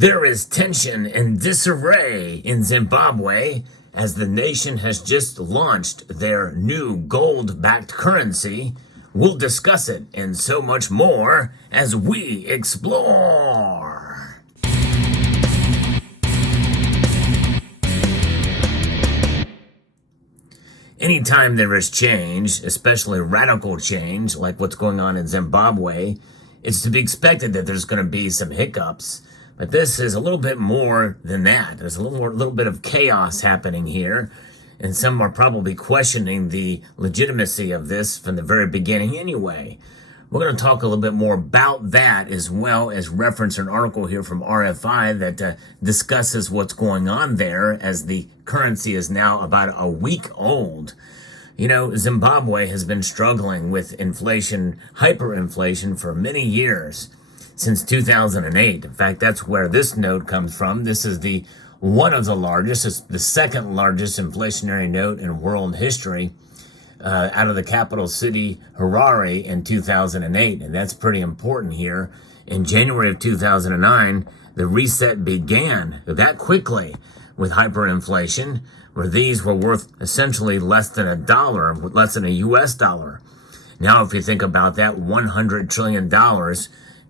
There is tension and disarray in Zimbabwe as the nation has just launched their new gold-backed currency. We'll discuss it and so much more as we explore. Anytime there is change, especially radical change, like what's going on in Zimbabwe, it's to be expected that there's going to be some hiccups. But this is a little bit more than that. There's a little bit of chaos happening here. And some are probably questioning the legitimacy of this from the very beginning anyway. We're going to talk a little bit more about that, as well as reference an article here from RFI that discusses what's going on there, as the currency is now about a week old. You know, Zimbabwe has been struggling with inflation, hyperinflation, for many years, since 2008. In fact, that's where this note comes from. This is one of the largest, it's the second largest inflationary note in world history, out of the capital city, Harare, in 2008. And that's pretty important here. In January of 2009, the reset began that quickly with hyperinflation, where these were worth essentially less than $1, less than a US dollar. Now, if you think about that, $100 trillion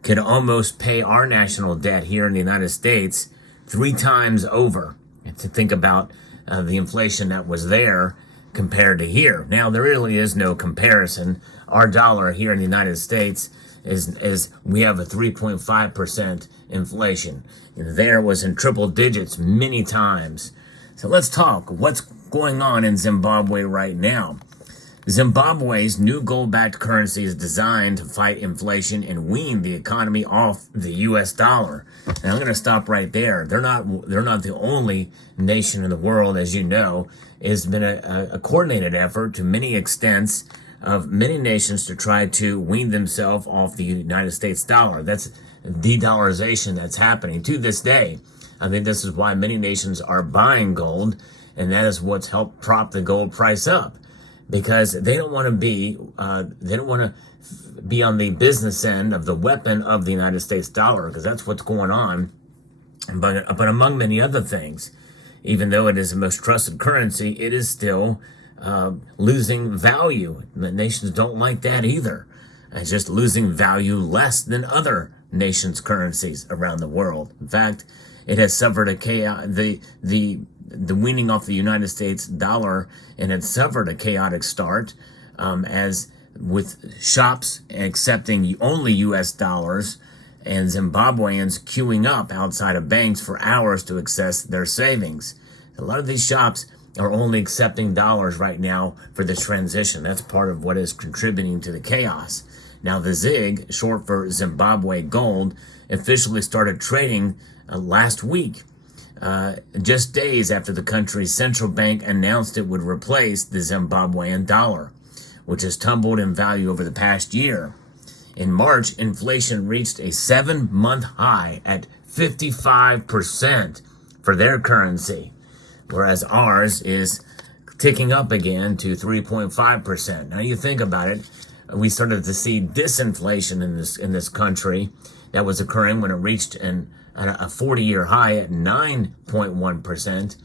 could almost pay our national debt here in the United States 3 times over. And to think about the inflation that was there compared to here. Now, there really is no comparison. Our dollar here in the United States is we have a 3.5% inflation. And there was in triple digits many times. So let's talk what's going on in Zimbabwe right now. Zimbabwe's new gold-backed currency is designed to fight inflation and wean the economy off the U.S. dollar. And I'm going to stop right there. They're not the only nation in the world, as you know. It's been a coordinated effort to many extents of many nations to try to wean themselves off the United States dollar. That's de-dollarization that's happening to this day. I think this is why many nations are buying gold, and that is what's helped prop the gold price up. Because they don't want to be on the business end of the weapon of the United States dollar, because that's what's going on. But among many other things, even though it is the most trusted currency, it is still losing value. The nations don't like that either. It's just losing value less than other nations' currencies around the world. In fact, it has suffered a chaos. The weaning off the United States dollar, and it suffered a chaotic start, as with shops accepting only U.S. dollars and Zimbabweans queuing up outside of banks for hours to access their savings. A lot of these shops are only accepting dollars right now for this transition. That's part of what is contributing to the chaos. Now, the ZiG, short for Zimbabwe Gold, officially started trading last week. Just days after the country's central bank announced it would replace the Zimbabwean dollar, which has tumbled in value over the past year. In March, inflation reached a 7-month high at 55% for their currency, whereas ours is ticking up again to 3.5%. Now, you think about it, we started to see disinflation in this country that was occurring when it reached a 40-year high at 9.1%,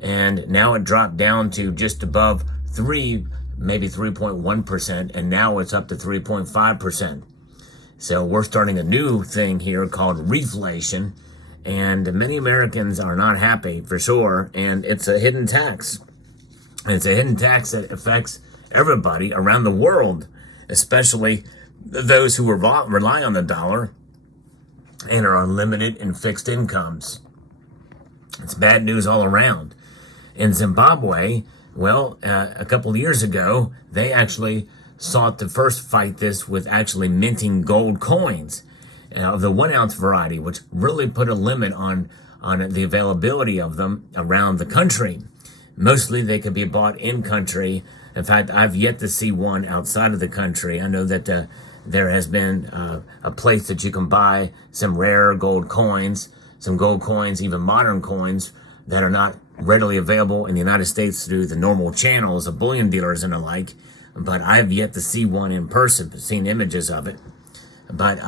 and now it dropped down to just above 3, maybe 3.1%, and now it's up to 3.5%. So we're starting a new thing here called reflation, and many Americans are not happy, for sure, and it's a hidden tax. It's a hidden tax that affects everybody around the world, especially those who rely on the dollar and are on limited and fixed incomes. It's bad news all around. In Zimbabwe, well, a couple of years ago, they actually sought to first fight this with actually minting gold coins of the 1-ounce variety, which really put a limit on the availability of them around the country. Mostly they could be bought in country. In fact, I've yet to see one outside of the country. I know that there has been a place that you can buy some rare gold coins, even modern coins, that are not readily available in the United States through the normal channels of bullion dealers and the like. But I've yet to see one in person, seen images of it. but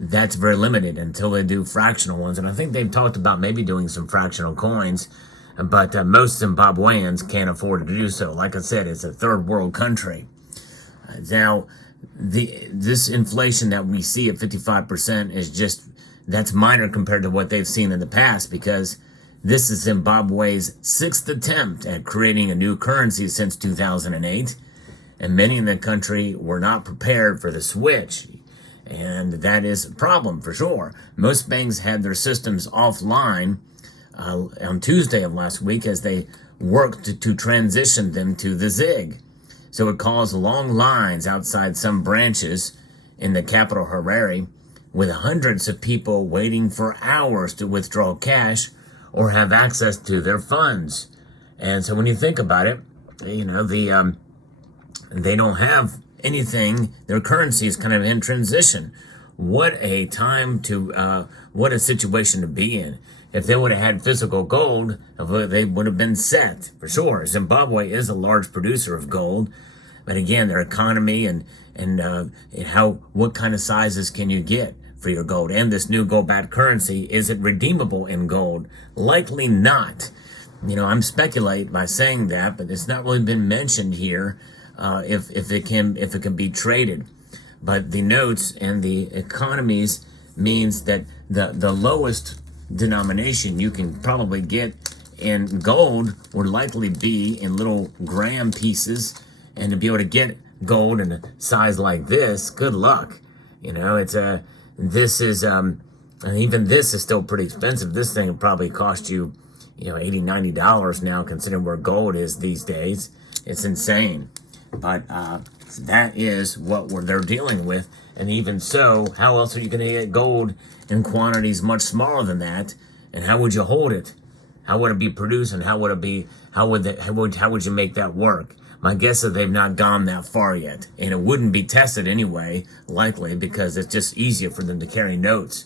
that's very limited until they do fractional ones. And I think they've talked about maybe doing some fractional coins, but most Zimbabweans can't afford to do so. Like I said, it's a third world country. Now, this inflation that we see at 55% is that's minor compared to what they've seen in the past, because this is Zimbabwe's sixth attempt at creating a new currency since 2008, and many in the country were not prepared for the switch, and that is a problem for sure. Most banks had their systems offline on Tuesday of last week as they worked to transition them to the ZiG. So it caused long lines outside some branches in the capital Harare, with hundreds of people waiting for hours to withdraw cash or have access to their funds. And so when you think about it, you know, they don't have anything. Their currency is kind of in transition. What a time what a situation to be in. If they would have had physical gold, they would have been set for sure. Zimbabwe is a large producer of gold, but again, their economy and what kind of sizes can you get for your gold? And this new gold-backed currency, is it redeemable in gold? Likely not. You know, I'm speculating by saying that, but it's not really been mentioned here if it can be traded. But the notes and the economies means that the lowest denomination you can probably get in gold would likely be in little gram pieces, and to be able to get gold in a size like this, good luck. You know, this is and even this is still pretty expensive. This thing would probably cost you, you know, $80-90 now, considering where gold is these days. It's insane. But that is what they're dealing with. And even so, how else are you going to get gold in quantities much smaller than that? And how would you hold it? How would it be produced? And how would you make that work? My guess is they've not gone that far yet, and it wouldn't be tested anyway, likely, because it's just easier for them to carry notes,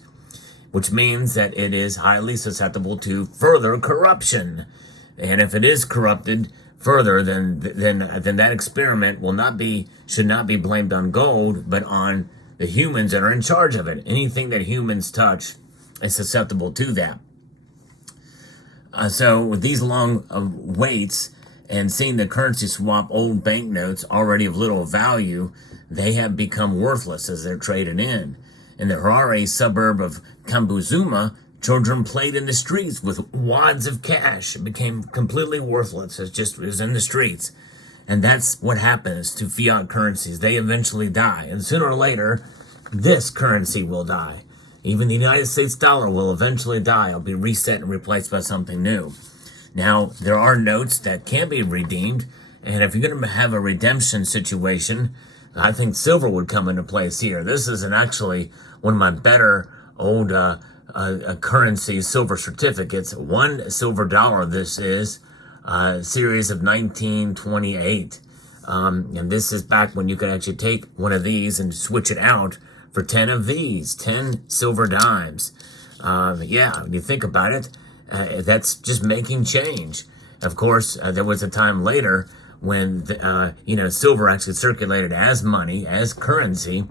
which means that it is highly susceptible to further corruption. And if it is corrupted further, then that experiment should not be blamed on gold, but on the humans that are in charge of it. Anything that humans touch is susceptible to that. So with these long waits, and seeing the currency swap old banknotes already of little value, they have become worthless as they're traded in. In the Harare suburb of Kambuzuma, children played in the streets with wads of cash. It became completely worthless. It was in the streets. And that's what happens to fiat currencies. They eventually die. And sooner or later, this currency will die. Even the United States dollar will eventually die. It'll be reset and replaced by something new. Now, there are notes that can be redeemed, and if you're going to have a redemption situation, I think silver would come into place here. This is actually one of my better old currency silver certificates. $1 silver dollar, this is a series of 1928. And this is back when you could actually take one of these and switch it out for 10 of these, 10 silver dimes. Yeah, when you think about it, that's just making change. Of course, there was a time later when silver actually circulated as money, as currency,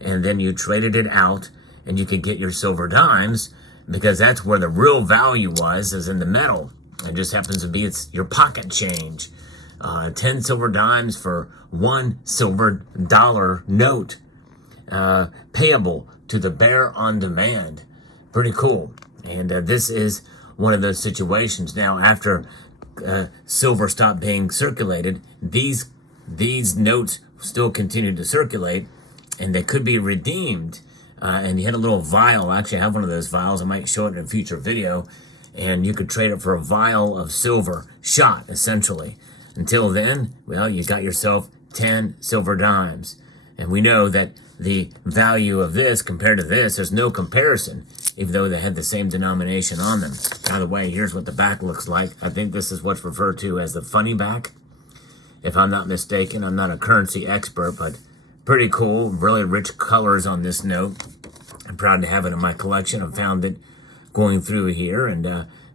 and then you traded it out, and you could get your silver dimes, because that's where the real value was, is in the metal. It just happens to be it's your pocket change. 10 silver dimes for $1 silver dollar note, payable to the bearer on demand. Pretty cool. And this is one of those situations. Now, after silver stopped being circulated, these notes still continued to circulate, and they could be redeemed. And you had a little vial. Actually, I have one of those vials. I might show it in a future video. And you could trade it for a vial of silver shot, essentially. Until then, well, you got yourself 10 silver dimes. And we know that the value of this compared to this, there's no comparison, even though they had the same denomination on them. By the way, here's what the back looks like. I think this is what's referred to as the funny back, if I'm not mistaken. I'm not a currency expert, but pretty cool. Really rich colors on this note. I'm proud to have it in my collection. I found it going through here, and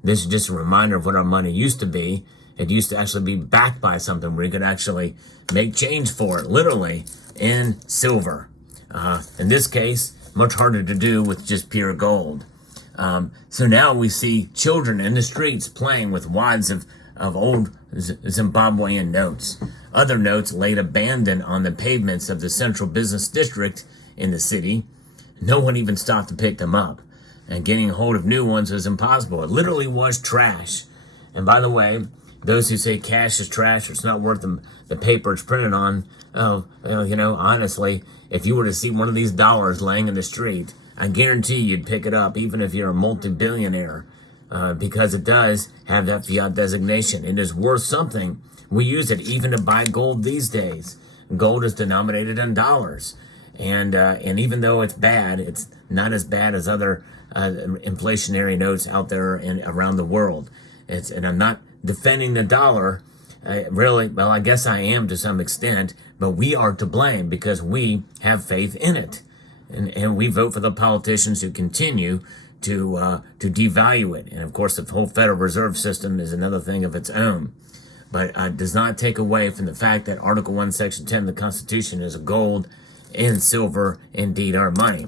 this is just a reminder of what our money used to be. It used to actually be backed by something where you could actually make change for it, literally, in silver. In this case, much harder to do with just pure gold. So now we see children in the streets playing with wads of old Zimbabwean notes. Other notes laid abandoned on the pavements of the central business district in the city. No one even stopped to pick them up. And getting a hold of new ones was impossible. It literally was trash. And by the way, those who say cash is trash, or it's not worth the paper it's printed on, honestly, if you were to see one of these dollars laying in the street, I guarantee you'd pick it up, even if you're a multi-billionaire, because it does have that fiat designation. It is worth something. We use it even to buy gold these days. Gold is denominated in dollars. And even though it's bad, it's not as bad as other inflationary notes out there and around the world. And I'm not defending the dollar. Really, well, I guess I am to some extent, but we are to blame because we have faith in it. And we vote for the politicians who continue to devalue it. And of course, the whole Federal Reserve System is another thing of its own. But does not take away from the fact that Article 1, Section 10 of the Constitution is gold and silver, indeed, our money.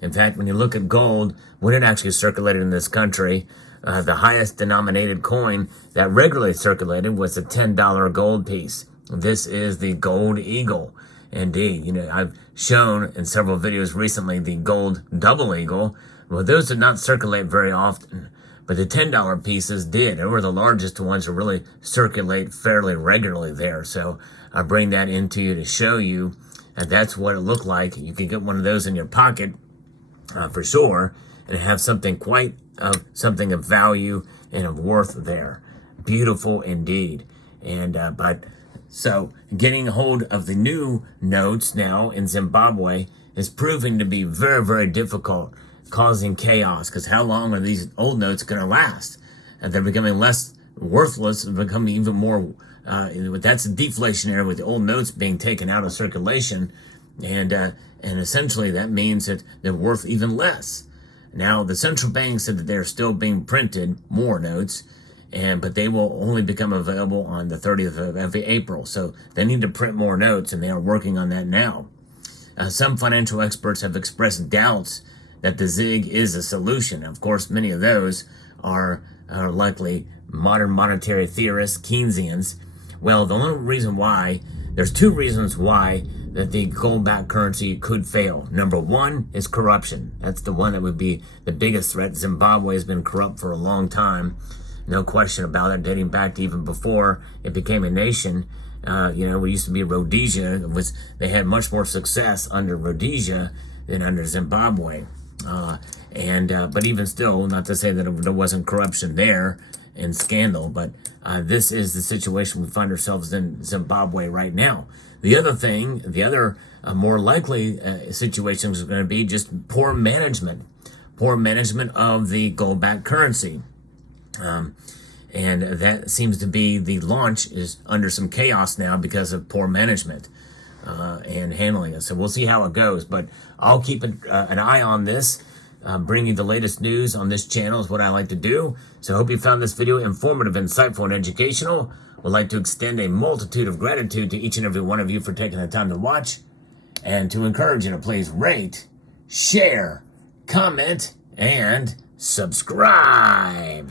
In fact, when you look at gold, when it actually circulated in this country, the highest denominated coin that regularly circulated was a $10 gold piece. This is the gold eagle. Indeed, I've shown in several videos recently the gold double eagle. Well, those did not circulate very often, but the $10 pieces did. They were the largest ones to really circulate fairly regularly there. So I bring that into you to show you that that's what it looked like. You can get one of those in your pocket for sure, and have something something of value and of worth there. Beautiful indeed. And so getting hold of the new notes now in Zimbabwe is proving to be very, very difficult, causing chaos, because how long are these old notes going to last? And they're becoming less worthless and becoming even more, that's deflationary with the old notes being taken out of circulation. And essentially that means that they're worth even less. Now, the central bank said that they're still being printed more notes, but they will only become available on the 30th of April. So they need to print more notes, and they are working on that now. Some financial experts have expressed doubts that the ZIG is a solution. Of course, many of those are likely modern monetary theorists, Keynesians. Well, the only reason why, there's two reasons why that the gold-backed currency could fail. Number one is corruption. That's the one that would be the biggest threat. Zimbabwe has been corrupt for a long time. No question about it, dating back to even before it became a nation. We used to be Rhodesia. They had much more success under Rhodesia than under Zimbabwe. But even still, not to say that there wasn't corruption there and scandal, but this is the situation we find ourselves in Zimbabwe right now. The other more likely situation is going to be just poor management of the gold-backed currency. And that seems to be the launch is under some chaos now because of poor management and handling it. So we'll see how it goes, but I'll keep an eye on this. Bring you the latest news on this channel is what I like to do. So I hope you found this video informative, insightful, and educational. Would like to extend a multitude of gratitude to each and every one of you for taking the time to watch, and to encourage you to please rate, share, comment, and subscribe.